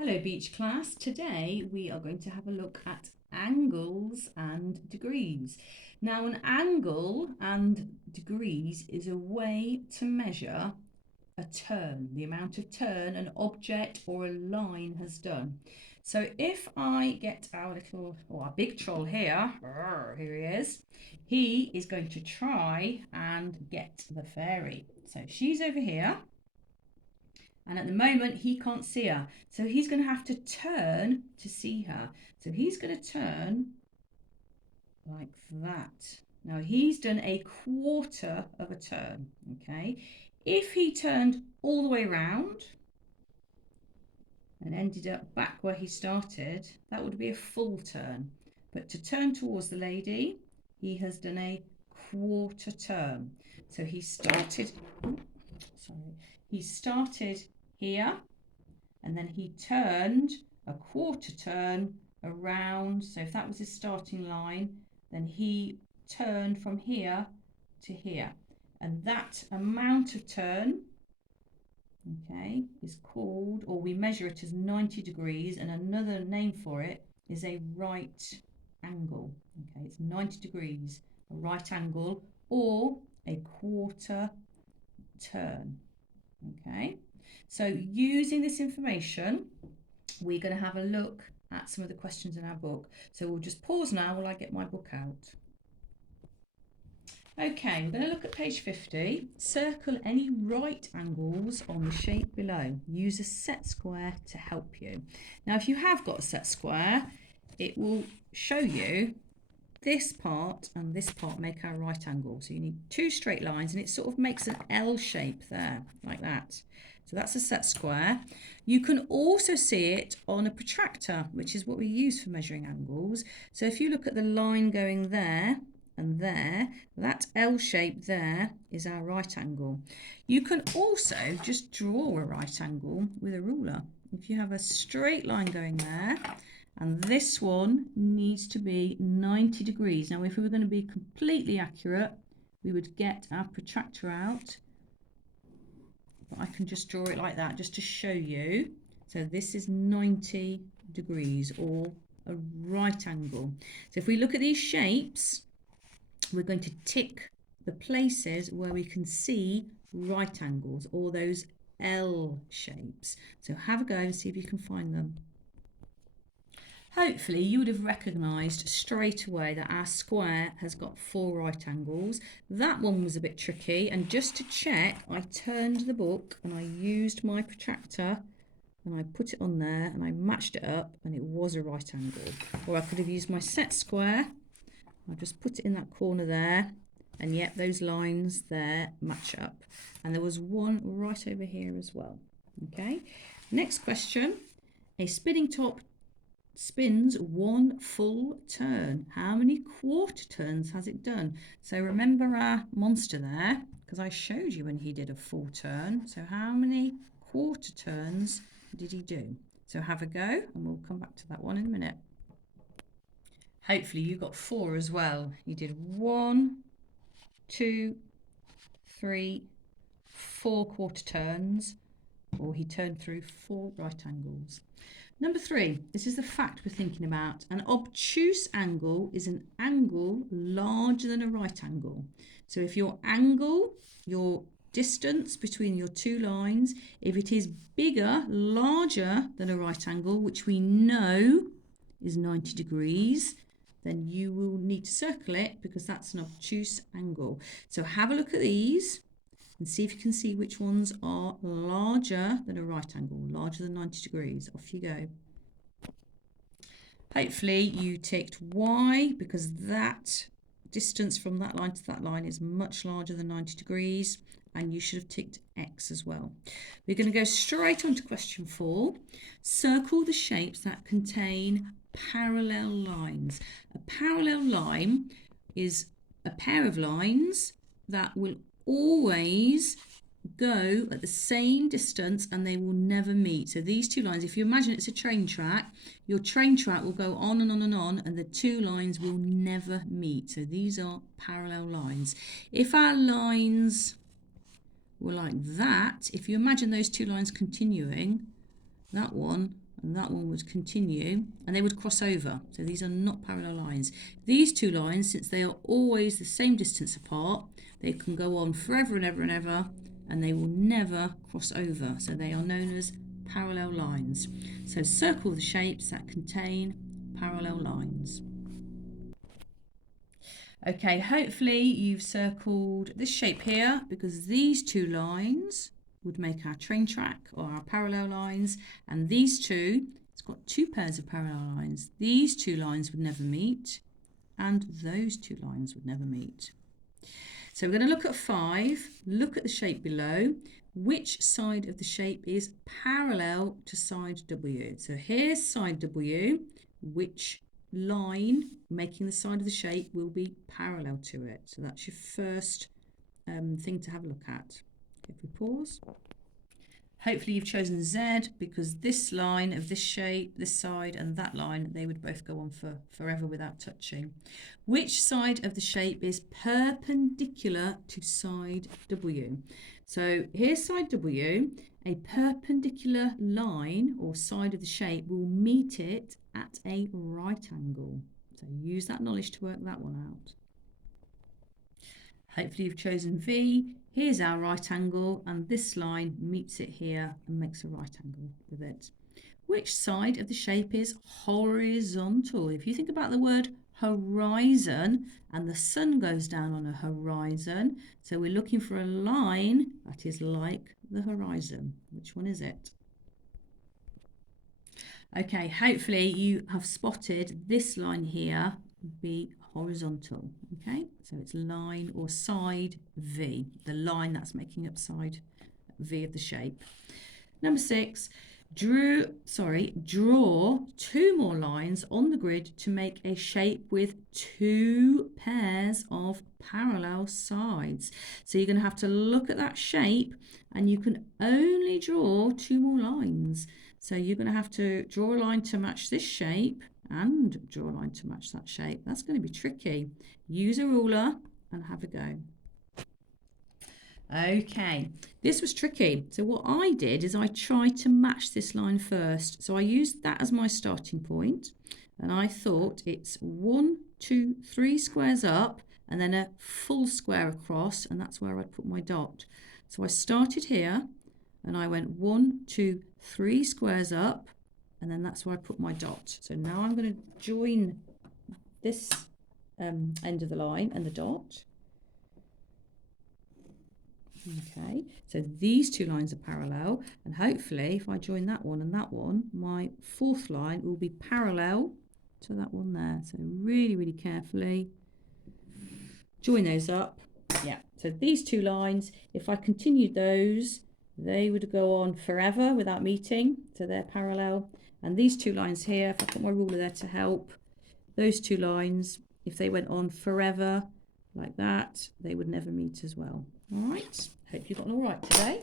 Hello Beach class. Today we are going to have a look at angles and degrees. Now an angle and degrees is a way to measure a turn, the amount of turn an object or a line has done. So if I get our big troll here, here he is going to try and get the fairy. So she's over here. And at the moment, he can't see her. So he's going to have to turn to see her. So he's going to turn like that. Now he's done a quarter of a turn, okay? If he turned all the way around and ended up back where he started, that would be a full turn. But to turn towards the lady, he has done a quarter turn. So he started here, and then he turned a quarter turn around. So if that was his starting line, then he turned from here to here, and that amount of turn, okay, is called, or we measure it as 90 degrees, and another name for it is a right angle. Okay, it's 90 degrees, a right angle, or a quarter turn. Okay, so using this information, we're going to have a look at some of the questions in our book. So we'll just pause now while I get my book out. Okay, we're going to look at page 50. Circle any right angles on the shape below. Use a set square to help you. Now, if you have got a set square, it will show you this part and this part make our right angle. So you need two straight lines, and it sort of makes an L shape there, like that. So that's a set square. You can also see it on a protractor, which is what we use for measuring angles. So if you look at the line going there and there, that L shape there is our right angle. You can also just draw a right angle with a ruler. If you have a straight line going there, and this one needs to be 90 degrees. Now, if we were going to be completely accurate, we would get our protractor out. But I can just draw it like that just to show you. So this is 90 degrees, or a right angle. So if we look at these shapes, we're going to tick the places where we can see right angles, or those L shapes. So have a go and see if you can find them. Hopefully you would have recognised straight away that our square has got 4 right angles. That one was a bit tricky, and just to check, I turned the book and I used my protractor and I put it on there and I matched it up, and it was a right angle. Or I could have used my set square. I just put it in that corner there, and yet those lines there match up. And there was one right over here as well. Okay, next question. A spinning top spins one full turn. How many quarter turns has it done? So remember our monster there, because I showed you when he did a full turn. So how many quarter turns did he do? So have a go, and we'll come back to that one in a minute. Hopefully you got 4 as well. You did 1, 2, 3, 4 quarter turns, or he turned through 4 right angles. Number 3, this is the fact we're thinking about. An obtuse angle is an angle larger than a right angle. So if your angle, your distance between your two lines, if it is bigger, larger than a right angle, which we know is 90 degrees, then you will need to circle it, because that's an obtuse angle. So have a look at these and see if you can see which ones are larger than a right angle, larger than 90 degrees. Off you go. Hopefully you ticked Y, because that distance from that line to that line is much larger than 90 degrees, and you should have ticked X as well. We're going to go straight on to question 4. Circle the shapes that contain parallel lines. A parallel line is a pair of lines that will always go at the same distance and they will never meet. So these two lines, if you imagine it's a train track, your train track will go on and on and on, and the two lines will never meet. So these are parallel lines. If our lines were like that, if you imagine those two lines continuing, that one and that one would continue, and they would cross over. So these are not parallel lines. These two lines, since they are always the same distance apart, they can go on forever and ever and ever, and they will never cross over. So they are known as parallel lines. So circle the shapes that contain parallel lines. Okay, hopefully you've circled this shape here, because these two lines would make our train track or our parallel lines, and these two, it's got two pairs of parallel lines. These two lines would never meet, and those two lines would never meet. So we're going to look at 5, look at the shape below. Which side of the shape is parallel to side W? So here's side W. Which line making the side of the shape will be parallel to it? So that's your first thing to have a look at. If we pause. Hopefully you've chosen Z, because this line of this shape, this side and that line, they would both go on for forever without touching. Which side of the shape is perpendicular to side W? So here's side W. A perpendicular line or side of the shape will meet it at a right angle. So use that knowledge to work that one out. Hopefully you've chosen V. Here's our right angle, and this line meets it here and makes a right angle with it. Which side of the shape is horizontal? If you think about the word horizon, and the sun goes down on a horizon, so we're looking for a line that is like the horizon. Which one is it? Okay, hopefully you have spotted this line here would be horizontal. Okay, so it's line or side V, the line that's making up side V of the shape. Number 6, draw 2 more lines on the grid to make a shape with 2 pairs of parallel sides. So you're going to have to look at that shape, and you can only draw 2 more lines. So you're going to have to draw a line to match this shape and draw a line to match that shape. That's going to be tricky. Use a ruler and have a go. Okay, this was tricky. So what I did is I tried to match this line first. So I used that as my starting point, and I thought it's 1, 2, 3 squares up and then a full square across, and that's where I'd put my dot. So I started here and I went 1, 2, 3 squares up, and then that's where I put my dot. So now I'm going to join this end of the line and the dot. Okay, so these 2 lines are parallel, and hopefully if I join that one and that one, my 4th line will be parallel to that one there. So really, really carefully join those up. Yeah, so these 2 lines, if I continued those, they would go on forever without meeting, so they're parallel. And these 2 lines here, if I put my ruler there to help, those 2 lines, if they went on forever like that, they would never meet as well. All right, hope you got all right today.